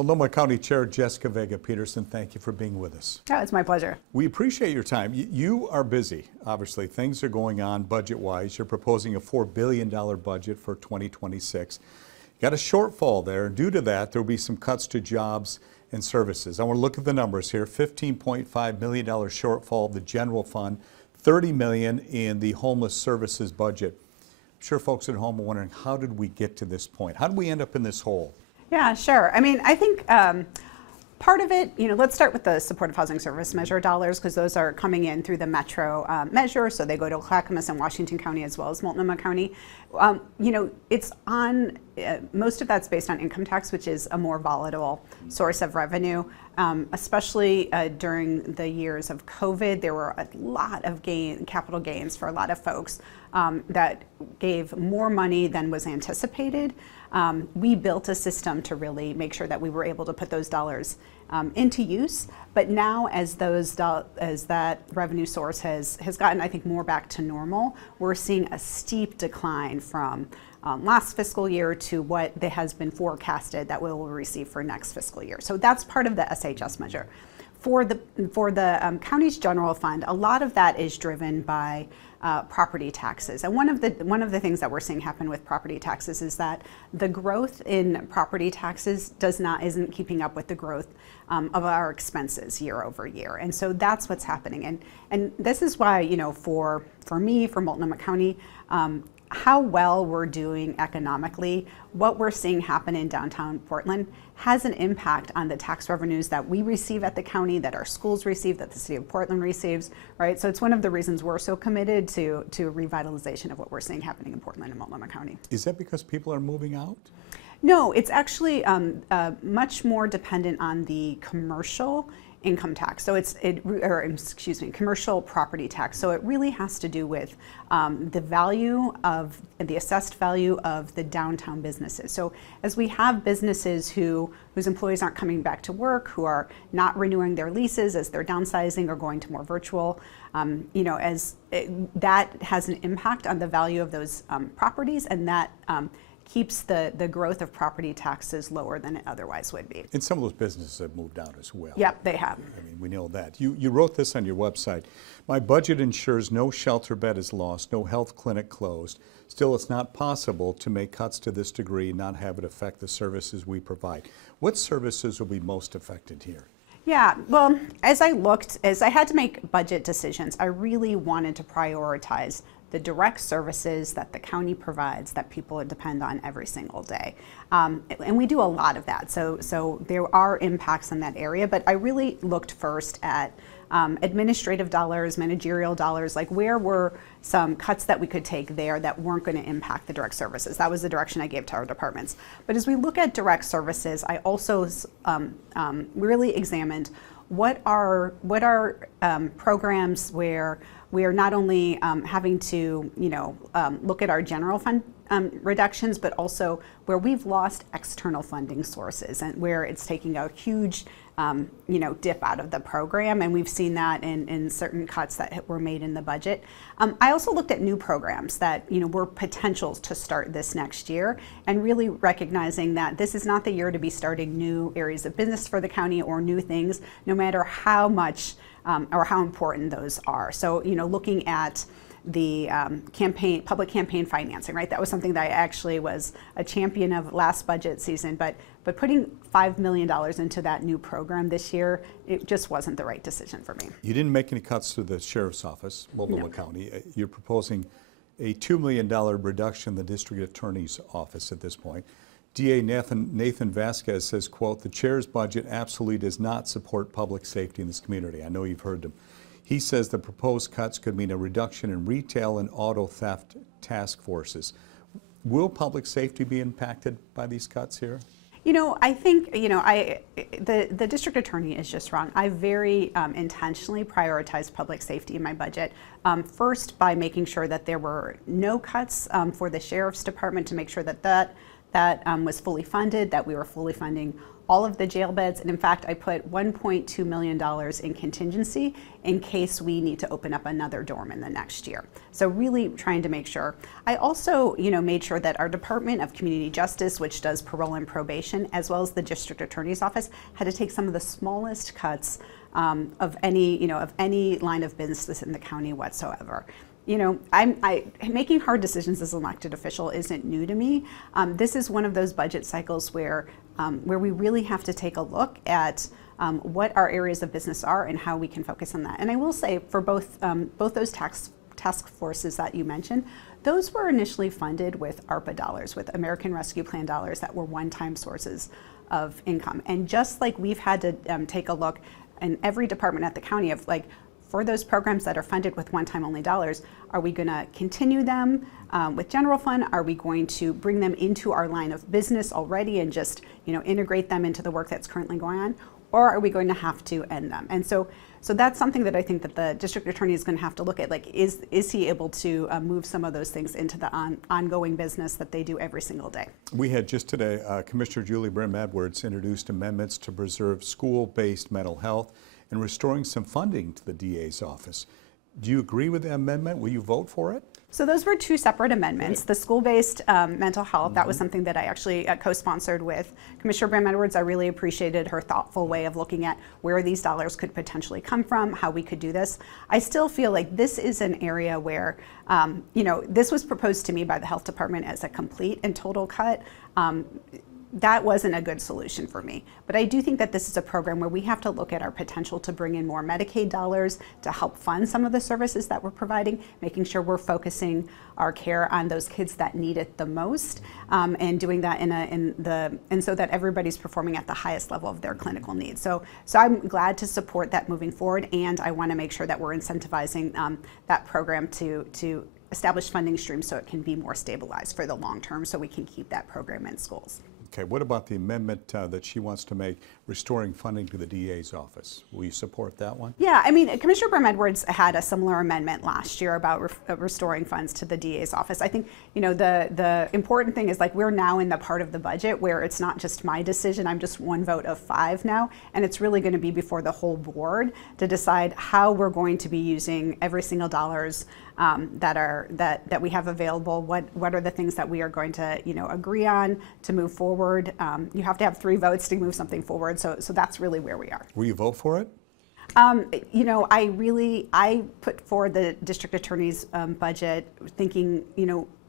Multnomah County Chair Jessica Vega Pederson, thank you for being with us. Oh, it's my pleasure. We appreciate your time. You are busy, obviously. Things are going on budget-wise. You're proposing a $4 billion budget for 2026. You got a shortfall there. Due to that, there will be some cuts to jobs and services. I want to look at the numbers here. $15.5 million shortfall of the general fund, $30 million in the homeless services budget. I'm sure folks at home are wondering, how did we get to this point? How did we end up in this hole? Yeah, sure. I mean, I think part of it, let's start with the supportive housing service measure dollars, because those are coming in through the metro measure. So they go to Clackamas and Washington County as well as Multnomah County. It's on, most of that's based on income tax, which is a more volatile source of revenue, especially during the years of COVID. There were a lot of capital gains for a lot of folks that gave more money than was anticipated. We built a system to really make sure that we were able to put those dollars into use. But now, as that revenue source has gotten, I think, more back to normal, we're seeing a steep decline from last fiscal year to what has been forecasted that we will receive for next fiscal year. So that's part of the SHS measure. For the county's general fund, a lot of that is driven by property taxes. And one of the things that we're seeing happen with property taxes is that the growth in property taxes isn't keeping up with the growth of our expenses year over year. And so that's what's happening. And this is why, for me, for Multnomah County, how well we're doing economically, what we're seeing happen in downtown Portland has an impact on the tax revenues that we receive at the county, that our schools receive, that the city of Portland receives, right? So it's one of the reasons we're so committed to revitalization of what we're seeing happening in Portland and Multnomah County. Is that because people are moving out? No, it's actually much more dependent on the commercial income tax. So commercial property tax. So it really has to do with the assessed value of the downtown businesses. So as we have businesses whose employees aren't coming back to work, who are not renewing their leases as they're downsizing or going to more virtual, that has an impact on the value of those properties, and that keeps the growth of property taxes lower than it otherwise would be. And some of those businesses have moved out as well. Yep, they have. I mean, we know that. You wrote this on your website. My budget ensures no shelter bed is lost, no health clinic closed. Still, it's not possible to make cuts to this degree and not have it affect the services we provide. What services will be most affected here? Yeah, well, as I had to make budget decisions, I really wanted to prioritize the direct services that the county provides that people depend on every single day. And we do a lot of that. So there are impacts in that area, but I really looked first at administrative dollars, managerial dollars, like where were some cuts that we could take there that weren't going to impact the direct services. That was the direction I gave to our departments. But as we look at direct services, I also really examined what are programs where we are not only having to look at our general fund reductions, but also where we've lost external funding sources and where it's taking a huge dip out of the program, and we've seen that in certain cuts that were made in the budget. I also looked at new programs that were potentials to start this next year, and really recognizing that this is not the year to be starting new areas of business for the county or new things, no matter how much or how important those are. So looking at the public campaign financing, right? That was something that I actually was a champion of last budget season, but putting $5 million into that new program this year, it just wasn't the right decision for me. You didn't make any cuts to the sheriff's office, Multnomah County. You're proposing a $2 million reduction in the district attorney's office at this point. DA Nathan Vasquez says, quote, "The chair's budget absolutely does not support public safety in this community." I know you've heard him. He says the proposed cuts could mean a reduction in retail and auto theft task forces. Will public safety be impacted by these cuts here? I think, the district attorney is just wrong. I very intentionally prioritized public safety in my budget. First, by making sure that there were no cuts for the sheriff's department, to make sure that that was fully funded, that we were fully funding all of the jail beds. And in fact, I put $1.2 million in contingency in case we need to open up another dorm in the next year. So really trying to make sure. I also, made sure that our Department of Community Justice, which does parole and probation, as well as the District Attorney's Office, had to take some of the smallest cuts of any line of business in the county whatsoever. Making hard decisions as an elected official isn't new to me. This is one of those budget cycles where we really have to take a look at what our areas of business are and how we can focus on that. And I will say for both those task forces that you mentioned, those were initially funded with ARPA dollars, with American Rescue Plan dollars that were one-time sources of income. And just like we've had to take a look in every department at the county of for those programs that are funded with one-time only dollars, are we going to continue them with general fund? Are we going to bring them into our line of business already and just integrate them into the work that's currently going on? Or are we going to have to end them? And so that's something that I think that the district attorney is going to have to look at. Is he able to move some of those things into the ongoing business that they do every single day? We had just today, Commissioner Julie Brim-Edwards introduced amendments to preserve school-based mental health and restoring some funding to the DA's office. Do you agree with the amendment? Will you vote for it? So those were two separate amendments. The school-based mental health, that was something that I actually co-sponsored with Commissioner Brim-Edwards. I really appreciated her thoughtful way of looking at where these dollars could potentially come from, how we could do this. I still feel like this is an area where, this was proposed to me by the health department as a complete and total cut. That wasn't a good solution for me. But I do think that this is a program where we have to look at our potential to bring in more Medicaid dollars to help fund some of the services that we're providing, making sure we're focusing our care on those kids that need it the most, and doing that and so that everybody's performing at the highest level of their clinical needs. So I'm glad to support that moving forward, and I want to make sure that we're incentivizing that program to establish funding streams so it can be more stabilized for the long term, so we can keep that program in schools. Okay, what about the amendment that she wants to make, restoring funding to the DA's office? Will you support that one? Yeah, I mean, Commissioner Brim-Edwards had a similar amendment last year about restoring funds to the DA's office. I think, the important thing is we're now in the part of the budget where it's not just my decision. I'm just one vote of 5 now, and it's really going to be before the whole board to decide how we're going to be using every single dollars that we have available. What are the things that we are going to agree on to move forward? You have to have 3 votes to move something forward, so that's really where we are. Will you vote for it? I put forward the district attorney's budget, thinking,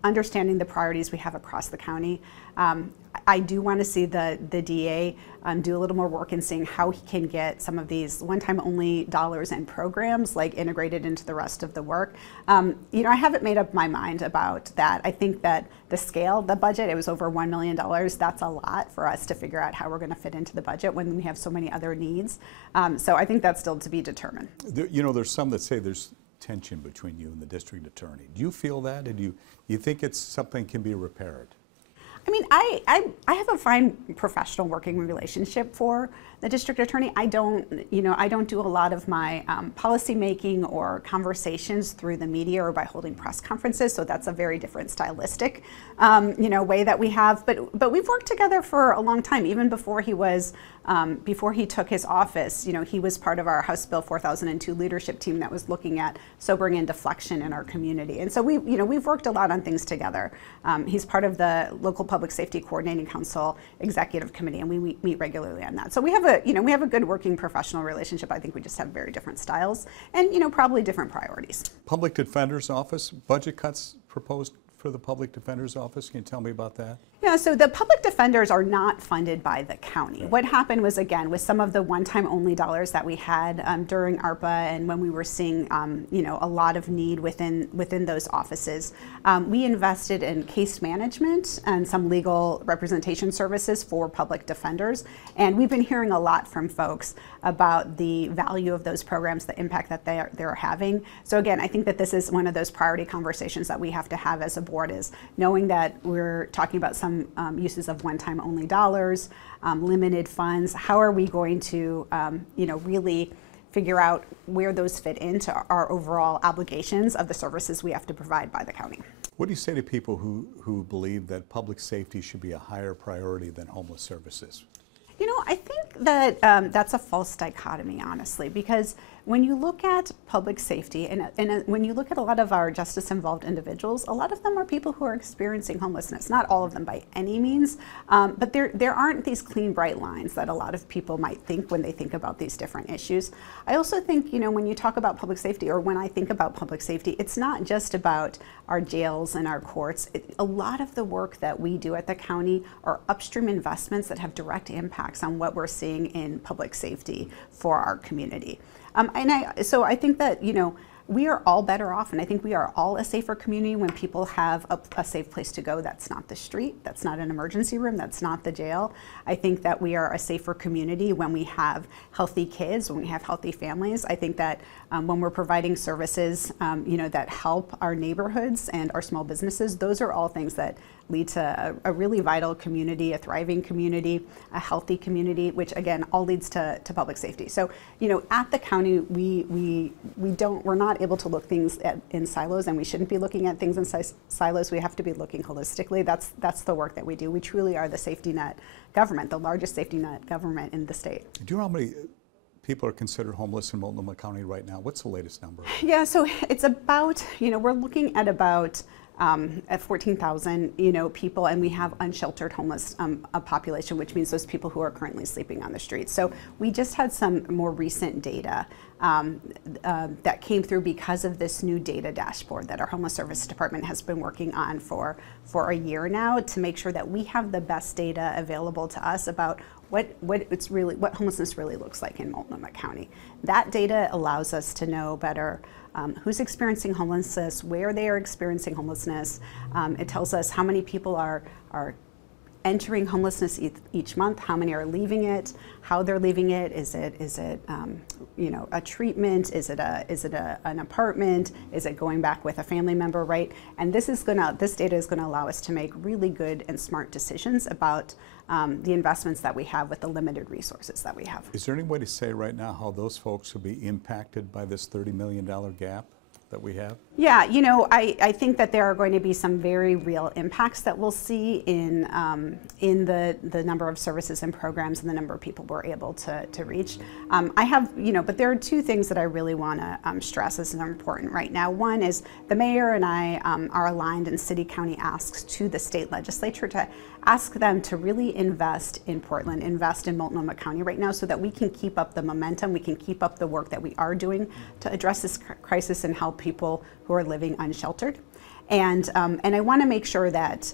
understanding the priorities we have across the county. I do want to see the DA do a little more work in seeing how he can get some of these one-time only dollars and programs integrated into the rest of the work. I haven't made up my mind about that. I think that the scale, the budget, it was over $1 million. That's a lot for us to figure out how we're going to fit into the budget when we have so many other needs. So I think that's still to be determined. There's some that say there's tension between you and the district attorney. Do you feel that? And do you think it's something can be repaired? I mean, I have a fine professional working relationship for the district attorney. I don't do a lot of my policy making or conversations through the media or by holding press conferences. So that's a very different stylistic, way that we have. But we've worked together for a long time, even before before he took his office. He was part of our House Bill 4002 leadership team that was looking at sobering and deflection in our community. And so we've worked a lot on things together. He's part of the local Public Safety Coordinating Council Executive Committee, and we meet regularly on that. So we have a good working professional relationship. I think we just have very different styles and probably different priorities. Public Defender's Office, budget cuts proposed for the Public Defender's Office. Can you tell me about that? Yeah, so the public defenders are not funded by the county. What happened was, again, with some of the one-time only dollars that we had during ARPA and when we were seeing, a lot of need within those offices, we invested in case management and some legal representation services for public defenders. And we've been hearing a lot from folks about the value of those programs, the impact that they're having. So again, I think that this is one of those priority conversations that we have to have as a board, is knowing that we're talking about some uses of one-time only dollars, limited funds. How are we going to, really figure out where those fit into our overall obligations of the services we have to provide by the county? What do you say to people who believe that public safety should be a higher priority than homeless services? You know, I think that that's a false dichotomy, honestly, because when you look at public safety and when you look at a lot of our justice-involved individuals, a lot of them are people who are experiencing homelessness. Not all of them by any means, but there aren't these clean, bright lines that a lot of people might think when they think about these different issues. I also think, you know, when you talk about public safety, or when I think about public safety, it's not just about our jails and our courts. A lot of the work that we do at the county are upstream investments that have direct impacts on what we're seeing in public safety for our community. So I think that, you know, we are all better off, and I think we are all a safer community when people have a safe place to go. That's not the street, that's not an emergency room, that's not the jail. I think that we are a safer community when we have healthy kids, when we have healthy families. I think that when we're providing services, you know, that help our neighborhoods and our small businesses, those are all things that lead to a really vital community, a thriving community, a healthy community, which again all leads to public safety. So, you know, at the county, we're not able to look things in silos, and we shouldn't be looking at things in silos. We have to be looking holistically. That's the work that we do. We truly are the safety net government, the largest safety net government in the state. Do you know how many people are considered homeless in Multnomah County right now? What's the latest number? Yeah, so it's about, you know, we're looking at about at 14,000, you know, people, and we have unsheltered homeless a population, which means those people who are currently sleeping on the streets. So we just had some more recent data that came through because of this new data dashboard that our homeless service department has been working on for a year now, to make sure that we have the best data available to us about what homelessness really looks like in Multnomah County. That data allows us to know better who's experiencing homelessness, where they are experiencing homelessness. It tells us how many people are entering homelessness each month, how many are leaving it, how they're leaving it. Is it you know, a treatment? Is it an apartment? Is it going back with a family member, right? And this data is gonna allow us to make really good and smart decisions about the investments that we have with the limited resources that we have. Is there any way to say right now how those folks will be impacted by this $30 million gap that we have? Yeah, you know, I think that there are going to be some very real impacts that we'll see in the number of services and programs and the number of people we're able to reach. I have, you know, but there are two things that I really want to stress as important right now. One is the mayor and I are aligned in city county asks to the state legislature to ask them to really invest in Portland, invest in Multnomah County right now, so that we can keep up the momentum, we can keep up the work that we are doing to address this crisis and help people who are living unsheltered. And I want to make sure that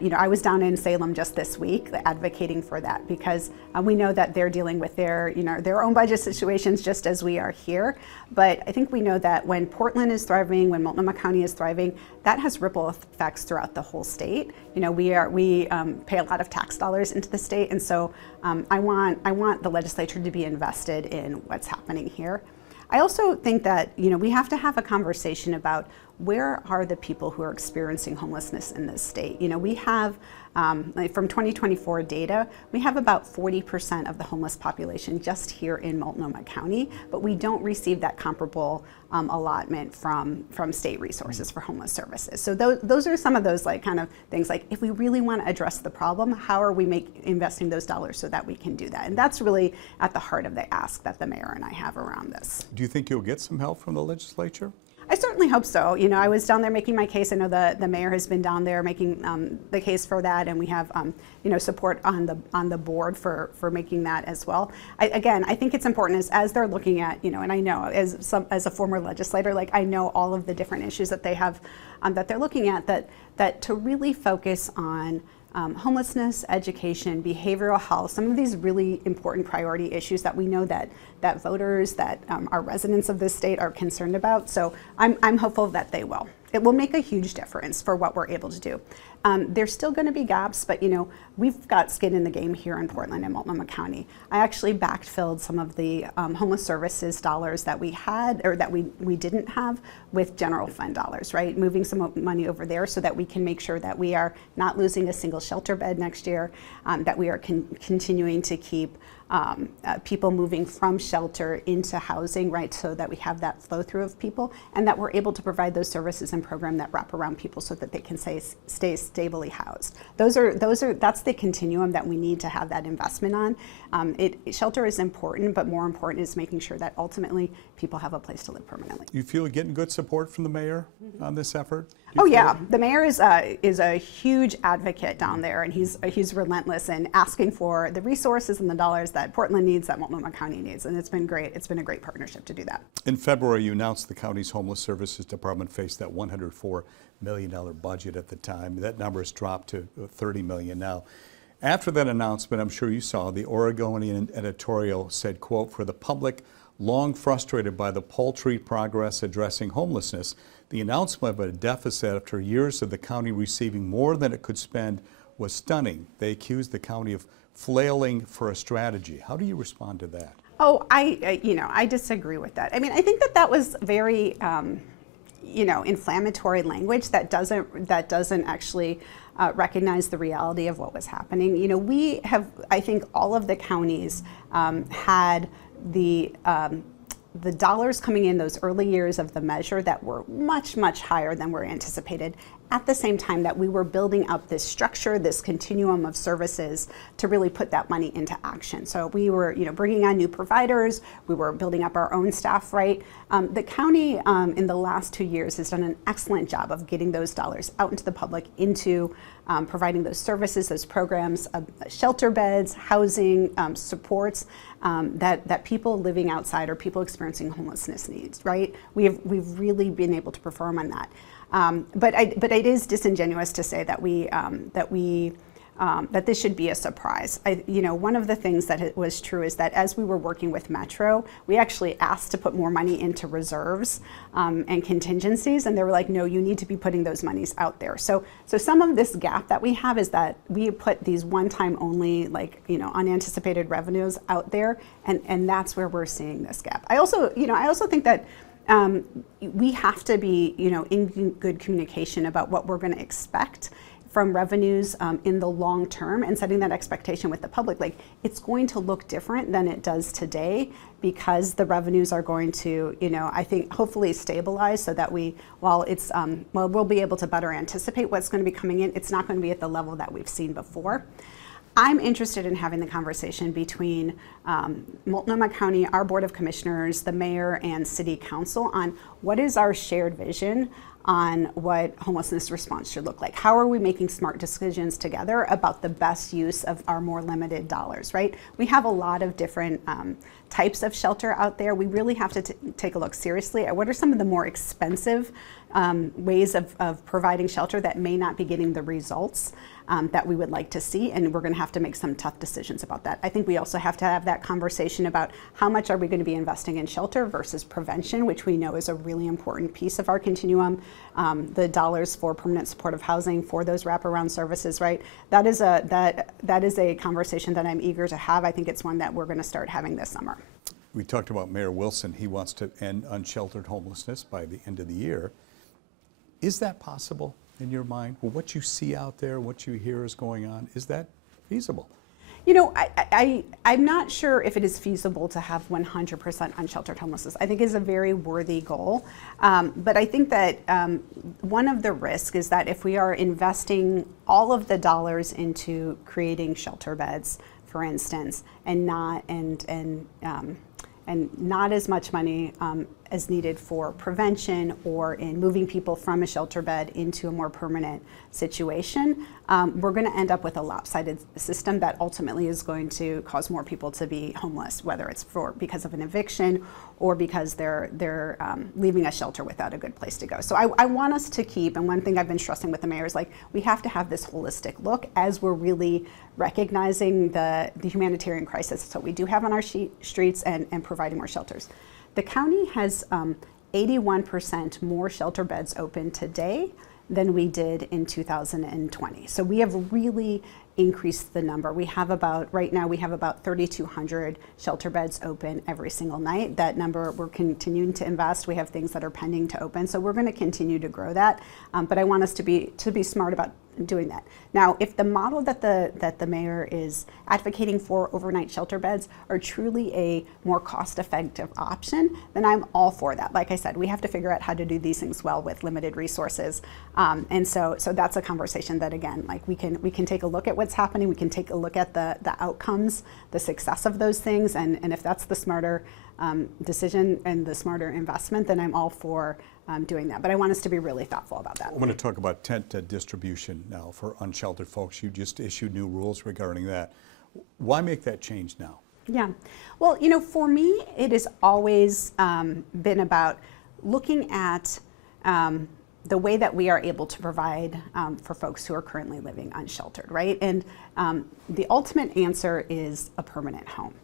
you know, I was down in Salem just this week advocating for that, because we know that they're dealing with their own budget situations just as we are here. But I think we know that when Portland is thriving, when Multnomah County is thriving, that has ripple effects throughout the whole state. You know, we pay a lot of tax dollars into the state, and so I want the legislature to be invested in what's happening here. I also think that, you know, we have to have a conversation about where are the people who are experiencing homelessness in this state. You know, we have, like from 2024 data, we have about 40% of the homeless population just here in Multnomah County, but we don't receive that comparable allotment from state resources for homeless services. So those are some of those like kind of things, like if we really want to address the problem, how are we investing those dollars so that we can do that? And that's really at the heart of the ask that the mayor and I have around this. Do you think you'll get some help from the legislature? I certainly hope so. You know, I was down there making my case. I know the mayor has been down there making the case for that, and we have you know, support on the board for making that as well. Again, I think it's important as they're looking at, you know, and I know as a former legislator, like I know all of the different issues that they have that they're looking at, that to really focus on homelessness, education, behavioral health, some of these really important priority issues that we know that voters, that our residents of this state are concerned about. So I'm hopeful that they will. It will make a huge difference for what we're able to do. There's still going to be gaps, but you know, we've got skin in the game here in Portland and Multnomah County. I actually backfilled some of the homeless services dollars that we had, or that we didn't have, with general fund dollars, right? Moving some money over there so that we can make sure that we are not losing a single shelter bed next year, that we are continuing to keep people moving from shelter into housing, right, so that we have that flow through of people, and that we're able to provide those services and program that wrap around people so that they can stay stably housed. That's the continuum that we need to have that investment on. Shelter is important, but more important is making sure that ultimately people have a place to live permanently. You feel you're getting good support from the mayor on this effort? Oh yeah, the mayor is a huge advocate down there, and he's relentless in asking for the resources and the dollars that Portland needs, that Multnomah County needs, and it's been great. It's been a great partnership to do that. In February, you announced the county's homeless services department faced that $104 million budget at the time. That number has dropped to $30 million now. After that announcement, I'm sure you saw, the Oregonian editorial said, quote, "For the public long frustrated by the paltry progress addressing homelessness, the announcement of a deficit after years of the county receiving more than it could spend was stunning." They accused the county of flailing for a strategy. How do you respond to that? Oh, I disagree with that. I mean, I think that was very, inflammatory language that doesn't actually recognize the reality of what was happening. You know, we have, I think, all of the counties had the dollars coming in those early years of the measure that were much, much higher than were anticipated, at the same time that we were building up this structure, this continuum of services to really put that money into action. So we were, bringing on new providers, we were building up our own staff, right? The county in the last 2 years has done an excellent job of getting those dollars out into the public, into providing those services, those programs, shelter beds, housing, supports that people living outside or people experiencing homelessness needs, right? We've really been able to perform on that. But it is disingenuous to say that that this should be a surprise. One of the things that was true is that as we were working with Metro, we actually asked to put more money into reserves and contingencies, and they were like, no, you need to be putting those monies out there. So some of this gap that we have is that we put these one-time only, unanticipated revenues out there, and that's where we're seeing this gap. I also think that we have to be, in good communication about what we're going to expect from revenues in the long term, and setting that expectation with the public. Like, it's going to look different than it does today, because the revenues are going to, I think, hopefully stabilize, so that we'll be able to better anticipate what's going to be coming in. It's not going to be at the level that we've seen before. I'm interested in having the conversation between Multnomah County, our Board of Commissioners, the mayor, and City Council on what is our shared vision on what homelessness response should look like. How are we making smart decisions together about the best use of our more limited dollars, right? We have a lot of different types of shelter out there. We really have to take a look seriously at what are some of the more expensive ways of providing shelter that may not be getting the results that we would like to see, and we're going to have to make some tough decisions about that. I think we also have to have that conversation about how much are we going to be investing in shelter versus prevention, which we know is a really important piece of our continuum. The dollars for permanent supportive housing, for those wraparound services, right? That is a conversation that I'm eager to have. I think it's one that we're going to start having this summer. We talked about Mayor Wilson. He wants to end unsheltered homelessness by the end of the year. Is that possible in your mind? Well, what you see out there, what you hear is going on, is that feasible? I'm not sure if it is feasible to have 100% unsheltered homelessness. I think it's a very worthy goal. But I think that one of the risks is that if we are investing all of the dollars into creating shelter beds, for instance, and not as much money as needed for prevention or in moving people from a shelter bed into a more permanent situation, we're going to end up with a lopsided system that ultimately is going to cause more people to be homeless, whether it's because of an eviction or because they're leaving a shelter without a good place to go. So I want us to keep, and one thing I've been stressing with the mayor is, like, we have to have this holistic look as we're really recognizing the humanitarian crisis that we do have on our streets and providing more shelters. The county has 81% more shelter beds open today than we did in 2020. So we have really increased the number. Right now we have about 3,200 shelter beds open every single night. That number, we're continuing to invest. We have things that are pending to open, so we're going to continue to grow that. But I want us to be smart about doing that. Now, if the model that the mayor is advocating for, overnight shelter beds, are truly a more cost-effective option, then I'm all for that. Like I said, we have to figure out how to do these things well with limited resources, and so that's a conversation that, again, like we can take a look at what's happening. We can take a look at the outcomes, the success of those things, and if that's the smarter decision and the smarter investment, then I'm all for doing that. But I want us to be really thoughtful about that. I want to talk about tent distribution now for unsheltered folks. You just issued new rules regarding that. Why make that change now? Yeah, well, for me, it has always been about looking at the way that we are able to provide for folks who are currently living unsheltered, right? And the ultimate answer is a permanent home.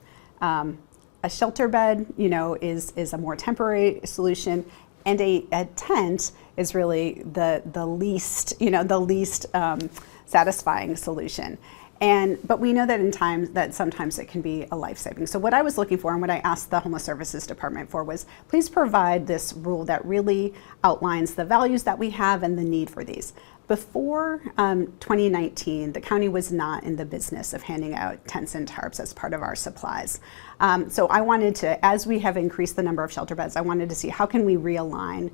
A shelter bed, is a more temporary solution, and a tent is really the least, satisfying solution. But we know that sometimes it can be a life-saving. So what I was looking for and what I asked the Homeless Services Department for was, please provide this rule that really outlines the values that we have and the need for these. Before 2019, the county was not in the business of handing out tents and tarps as part of our supplies. So I wanted to, as we have increased the number of shelter beds, I wanted to see how can we realign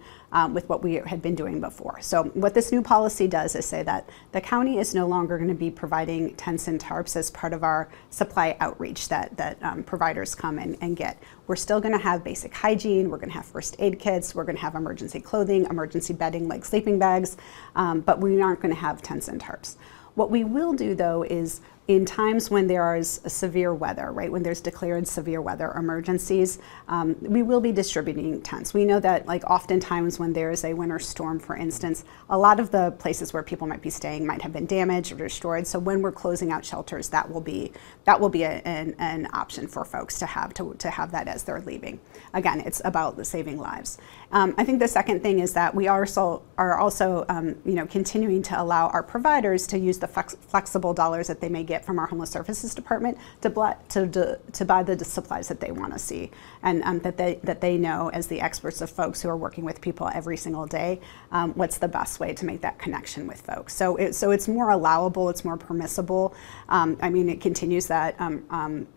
with what we had been doing before. So what this new policy does is say that the county is no longer going to be providing tents and tarps as part of our supply outreach that providers come and get. We're still going to have basic hygiene, we're going to have first aid kits, we're going to have emergency clothing, emergency bedding like sleeping bags, but we aren't going to have tents and tarps. What we will do, though, is in times when there is severe weather, right, when there's declared severe weather emergencies, we will be distributing tents. We know that, like, oftentimes when there is a winter storm, for instance, a lot of the places where people might be staying might have been damaged or destroyed. So when we're closing out shelters, that will be an option for folks to have that as they're leaving. Again, it's about saving lives. I think the second thing is that we are also continuing to allow our providers to use the flexible dollars that they may get from our Homeless Services Department to buy the supplies that they want to see, and that they know, as the experts of folks who are working with people every single day, what's the best way to make that connection with folks. So it's more allowable, it's more permissible. It continues that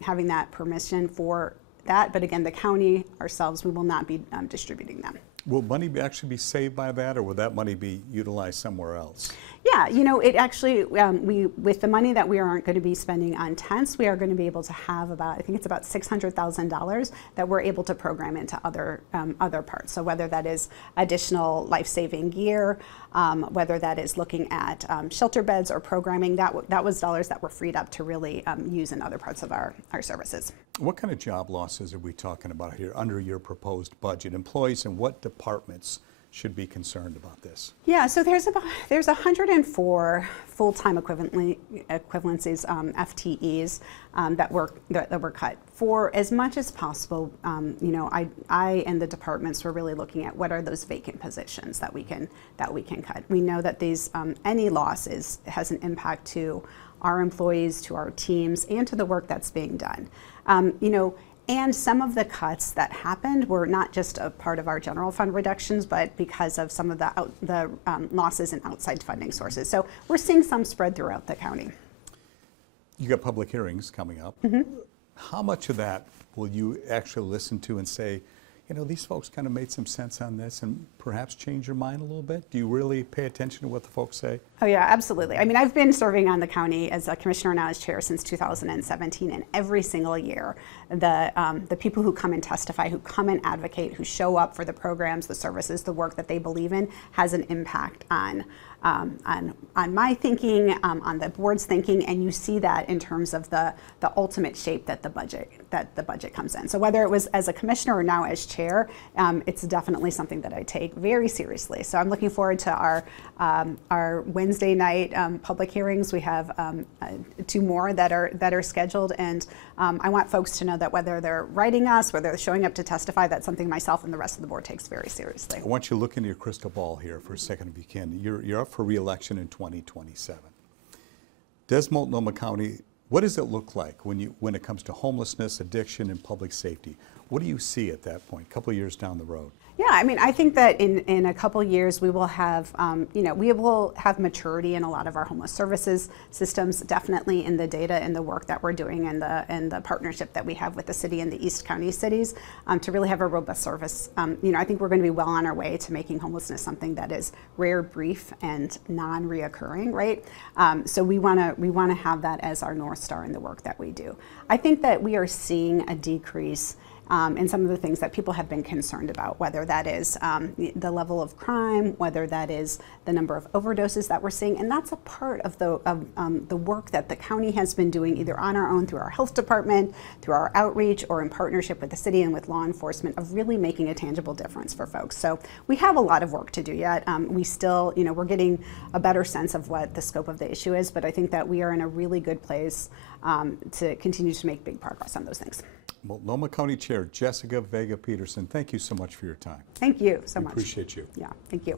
having that permission for that, but again, the county ourselves, we will not be distributing them. Will money actually be saved by that, or will that money be utilized somewhere else? Yeah, it actually, with the money that we aren't going to be spending on tents, we are going to be able to have about $600,000 that we're able to program into other parts. So whether that is additional life-saving gear, whether that is looking at shelter beds or programming, that was dollars that were freed up to really use in other parts of our services. What kind of job losses are we talking about here under your proposed budget? Employees in what departments should be concerned about this? Yeah, so there's 104 full-time equivalencies, FTEs, that were cut. For as much as possible, I and the departments were really looking at what are those vacant positions that we can cut. We know that any loss has an impact to our employees, to our teams, and to the work that's being done. And some of the cuts that happened were not just a part of our general fund reductions, but because of some of the losses in outside funding sources. So we're seeing some spread throughout the county. You got public hearings coming up. Mm-hmm. How much of that will you actually listen to and say, these folks kind of made some sense on this, and perhaps change your mind a little bit? Do you really pay attention to what the folks say? Oh yeah, absolutely. I've been serving on the county as a commissioner, now as chair, since 2017, and every single year, the people who come and testify, who come and advocate, who show up for the programs, the services, the work that they believe in, has an impact on my thinking, on the board's thinking, and you see that in terms of the ultimate shape that the budget comes in. So whether it was as a commissioner or now as chair, it's definitely something that I take very seriously. So I'm looking forward to our Wednesday night public hearings. We have 2 more that are scheduled, and I want folks to know that whether they're writing us, whether they're showing up to testify, that's something myself and the rest of the board takes very seriously. I want you to look into your crystal ball here for a second, if you can. You're up for re-election in 2027. Does Multnomah County, what does it look like when it comes to homelessness, addiction, and public safety? What do you see at that point, a couple of years down the road? Yeah, I mean, I think that in a couple years we will have, we will have maturity in a lot of our homeless services systems, definitely in the data and the work that we're doing and the partnership that we have with the city and the East County cities to really have a robust service. I think we're going to be well on our way to making homelessness something that is rare, brief, and non-reoccurring, right? So we want to have that as our North Star in the work that we do. I think that we are seeing a decrease in some of the things that people have been concerned about, whether that is the level of crime, whether that is the number of overdoses that we're seeing, and that's a part of the work that the county has been doing either on our own through our health department, through our outreach, or in partnership with the city and with law enforcement of really making a tangible difference for folks. So we have a lot of work to do yet. We still, we're getting a better sense of what the scope of the issue is, but I think that we are in a really good place to continue to make big progress on those things. Multnomah County Chair Jessica Vega Pederson, thank you so much for your time. Thank you so much. Appreciate you. Yeah, thank you.